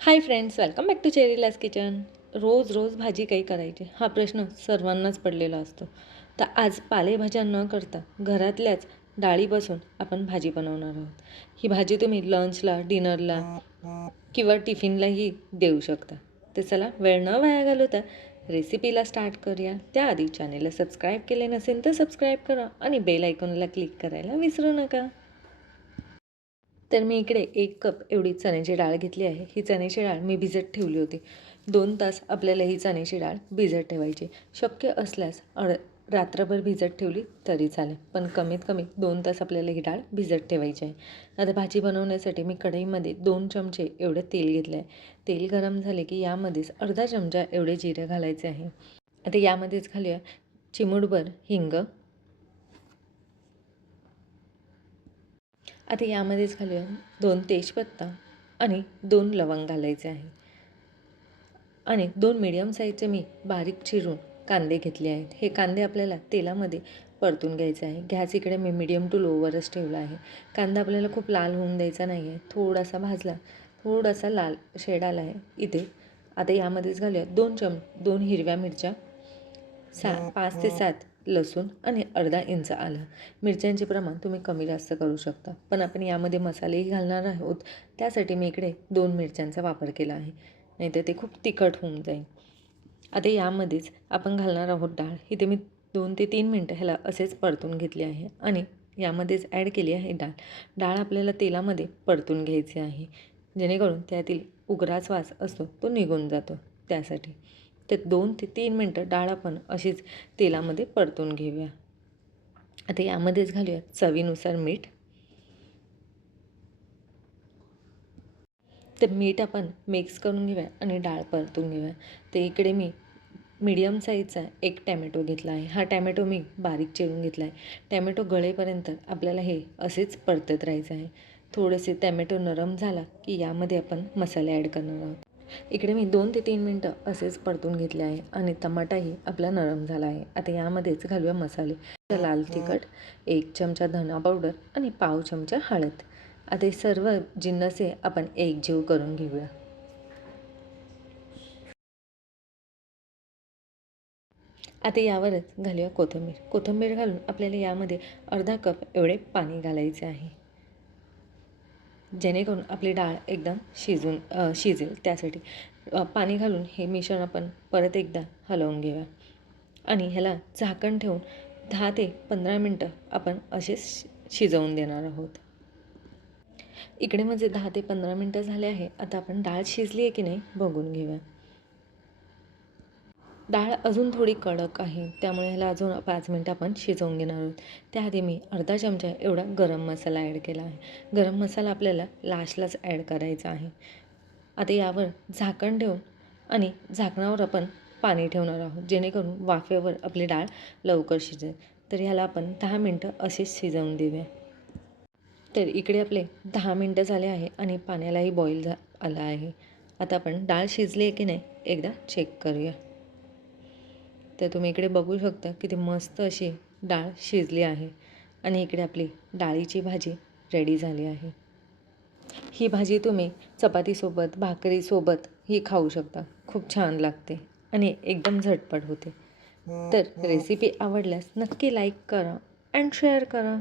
High friends, welcome back to चेरीलाज kitchen. रोज रोज भाजी काही करायची हा प्रश्न सर्वांनाच पडलेला असतो. तर आज पालेभाज्या न करता घरातल्याच डाळीपासून आपण भाजी बनवणार आहोत. ही भाजी तुम्ही लंचला, डिनरला किंवा टिफिनलाही देऊ शकता. तर चला वेळ न वाया घालवता रेसिपीला स्टार्ट करूया. त्याआधी चॅनेलला सबस्क्राईब केले नसेल तर सबस्क्राईब करा आणि बेल आयकॉनला क्लिक करायला विसरू नका. तर मी इकडे 1 कप एवढी चण्याची डाळ घेतली आहे. ही चण्याची डाळ मी भिजत ठेवली होती. 2 तास आपल्याला ही चण्याची डाळ भिजत ठेवायची. शक्य असल्यास रात्रभर भिजत ठेवली तरी चालेल, पण कमीत कमी 2 तास आपल्याला ही डाळ भिजत ठेवायची आहे. आता भाजी बनवण्यासाठी मी कढईमध्ये 2 चमचे एवढं तेल घेतलं आहे. तेल गरम झाले की यामध्येच अर्धा चमचा एवढे जिरे घालायचे आहे. आता यामध्येच घालूया चिमूटभर हिंग. आता यामध्येच घालूया 2 तेजपत्ता आणि 2 लवंग घालायचे आहे आणि 2 मीडियम साईजचे मी बारीक चिरून कांदे घेतले आहेत. हे कांदे आपल्याला तेलामध्ये परतून घ्यायचे आहे. गॅस इकडे मी मीडियम टू लोवरच ठेवला आहे. कांदा आपल्याला खूप लाल होऊन द्यायचा नाही आहे. थोडासा भाजला, थोडासा लाल शेड आला आहे इथे. आता यामध्येच घालूया 2 हिरव्या मिरच्या, 5 ते 7 लसूण आणि अर्धा इंच आलं. मिरच्यांचे प्रमाण तुम्ही कमी जास्त करू शकता, पण आपण यामध्ये मसालेही घालणार आहोत. त्यासाठी मी इकडे 2 मिरच्यांचा वापर केला आहे, नाहीतर ते खूप तिखट होऊन जाईल. आता यामध्येच आपण घालणार आहोत डाळ. इथे मी 2 ते 3 मिनटं ह्याला असेच परतून घेतले आहे आणि यामध्येच ॲड केली आहे डाळ. डाळ आपल्याला तेलामध्ये परतून घ्यायची आहे, जेणेकरून त्यातील उग्राच वास असतो तो निघून जातो. त्यासाठी ते 2 ते 3 मिनटं डाळ आपण अशीच तेलामध्ये परतून घेऊया. आता यामध्येच घालूया चवीनुसार मीठ. ते मीठ आपण मिक्स करून घेऊया आणि डाळ परतून घेऊया. ते इकडे मी मीडियम साईजचा 1 टॅमॅटो घेतला आहे. हा टॅमॅटो मी बारीक चिरून घेतला आहे. टॅमॅटो गळेपर्यंत आपल्याला हे असेच परतत राहायचं आहे. थोडेसे टॅमॅटो नरम झाला की यामध्ये आपण मसाले ॲड करणार आहोत. इकडे मी 2 ते 3 मिनटं असेच परतून घेतले आहे आणि टमाटाही आपला नरम झाला आहे. आता यामध्येच घालूया मसाले. लाल तिखट, 1 चमचा धना पावडर आणि पाव चमचा हळद. आता हे सर्व जिन्नसे आपण एकजीव करून घेऊया. आता यावरच घालूया कोथिंबीर. कोथिंबीर घालून आपल्याला यामध्ये अर्धा कप एवढे पाणी घालायचे आहे, जेणेकरून आपली डाळ एकदम शिजेल. त्यासाठी पाणी घालून हे मिश्रण आपण परत एकदा हलवून घेऊया आणि ह्याला झाकण ठेवून 10 ते 15 मिनटं आपण असेच शिजवून देणार आहोत. इकडे म्हणजे 10 ते 15 मिनटं झाले आहे. आता आपण डाळ शिजली आहे की नाही बघून घेऊया. डाळ अजून थोडी कडक आहे, त्यामुळे ह्याला अजून 5 मिनटं आपण शिजवून घेणार आहोत. त्याआधी मी अर्धा चमचा एवढा गरम मसाला ॲड केला आहे. गरम मसाला आपल्याला लास्टलाच ॲड करायचा आहे. आता यावर झाकण ठेवून आणि झाकणावर आपण पाणी ठेवणार आहोत, जेणेकरून वाफेवर आपली डाळ लवकर शिजेल. तर ह्याला आपण 10 मिनटं असेच शिजवून देऊया. तर इकडे आपले 10 मिनटं झाले आहे आणि पाण्यालाही बॉईल आला आहे. आता आपण डाळ शिजली आहे की नाही एकदा चेक करूया. तर तुम्ही इकडे बघू शकता किती मस्त अशी डाळ शिजली आहे आणि इकडे आपली डाळीची भाजी रेडी झाली आहे. ही भाजी तुम्ही चपातीसोबत, भाकरीसोबत ही खाऊ शकता. खूप छान लागते आणि एकदम झटपट होते. तर रेसिपी आवडल्यास नक्की लाईक करा आणि शेअर करा.